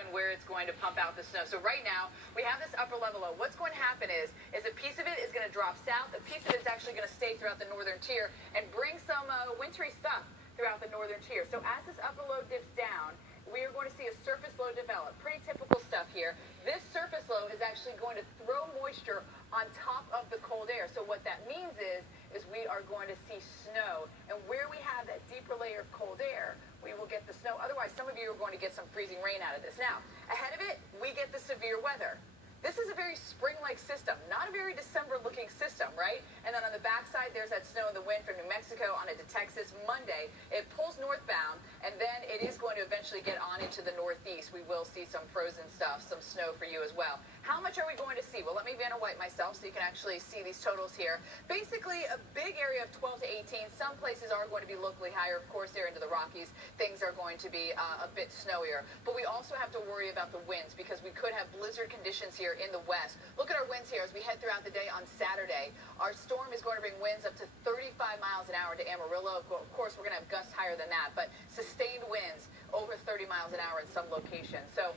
and where it's going to pump out the snow. So right now, we have this upper level low. What's going to happen is a piece of it is going to drop south. A piece of it is actually going to stay throughout the northern tier and bring some wintry stuff throughout the northern tier. So as this upper low dips down, we are going to see a surface low develop. Pretty typical stuff here. This surface low is actually going to throw moisture on top of the cold air. So what that means is we are going to see snow. And where we have that deeper layer of cold air, we will get the snow. Otherwise, some of you are going to get some freezing rain out of this. Now, ahead of it, we get the severe weather. This is a very spring-like system, not a very December-looking system, right? And then on the backside, there's that snow and the wind from New Mexico on into Texas. Monday, it pulls northbound, and then it is going to eventually get on into the northeast. We will see some frozen stuff, some snow for you as well. How much are we going to see? Well, let me Vanna White myself so you can actually see these totals here. Basically, a big area of 12 to 18. Some places are going to be locally higher. Of course, they're into the Rockies. Things are going to be a bit snowier. But we also have to worry about the winds because we could have blizzard conditions here in the west. Look at our winds here as we head throughout the day on Saturday. Our storm is going to bring winds up to 35 miles an hour to Amarillo. Of course, we're going to have gusts higher than that, but sustained winds over 30 miles an hour in some locations. So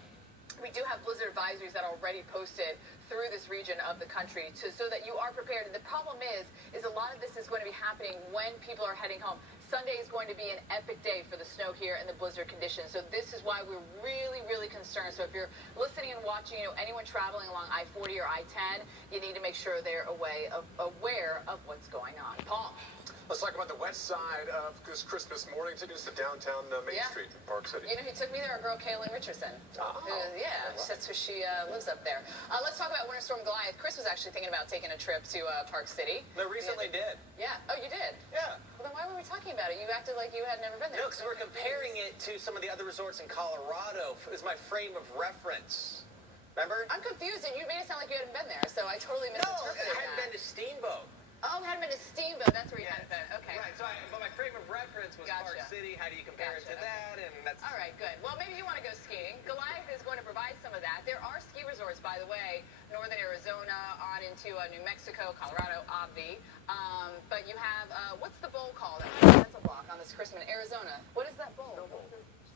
we do have blizzard advisories that are already posted through this region of the country so that you are prepared. And the problem is a lot of this is going to be happening when people are heading home. Sunday is going to be an epic day for the snow here and the blizzard conditions. So this is why we're really, really concerned. So if you're listening and watching, anyone traveling along I-40 or I-10, you need to make sure they're aware of what's going on. Paul. Let's talk about the west side of this Christmas morning. Tickets to downtown Main Street in Park City. You know who took me there? Our girl, Kaylin Richardson. Oh. That's who she lives up there. Let's talk about Winter Storm Goliath. Chris was actually thinking about taking a trip to Park City. No, recently did. Yeah. Oh, you did? Yeah. Well, then why were we talking about it? You acted like you had never been there. No, because we're comparing it to some of the other resorts in Colorado as my frame of reference. Remember? I'm confused, and you made it sound like you hadn't been there, so I totally misinterpreted that. No, I hadn't been to Steamboat. Oh, hadn't been to Steamboat. That's where you hadn't been. Okay. Right, but my frame of reference was Park City. How do you compare it to that? And that's... All right, good. Well, maybe you want to go skiing. Goliath is going to provide some of that. There are ski resorts, by the way, northern Arizona on into New Mexico, Colorado, obvi. But you have, what's the bowl called? That's a block on this Christmas. Arizona. What is that bowl?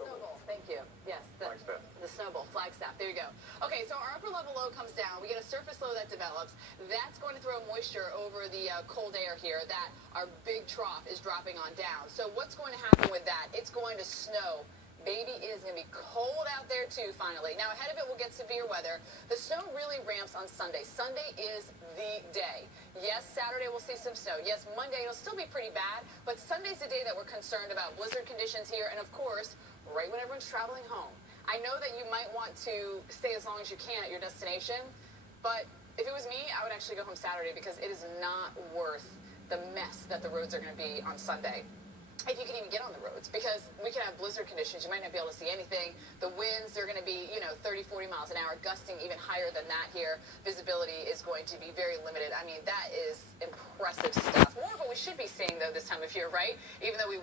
Snow bowl. Thank you. Yes, the snow bowl, Flagstaff. There you go. Okay, so our upper level low comes down. We get a surface low that develops. That's going to throw moisture over the cold air here that our big trough is dropping on down. So what's going to happen with that? It's going to snow. Baby, it is going to be cold out there too, finally. Now, ahead of it, we'll get severe weather. The snow really ramps on Sunday. Sunday is the day. Yes, Saturday we'll see some snow. Yes, Monday it'll still be pretty bad, but Sunday's the day that we're concerned about blizzard conditions here, and of course, right when everyone's traveling home. I know that you might want to stay as long as you can at your destination, but if it was me, I would actually go home Saturday because it is not worth the mess that the roads are going to be on Sunday. If you can even get on the roads, because we can have blizzard conditions. You might not be able to see anything. The winds are going to be, 30, 40 miles an hour, gusting even higher than that here. Visibility is going to be very limited. I mean, that is impressive stuff. More of what we should be seeing, though, this time of year, right? Even though we will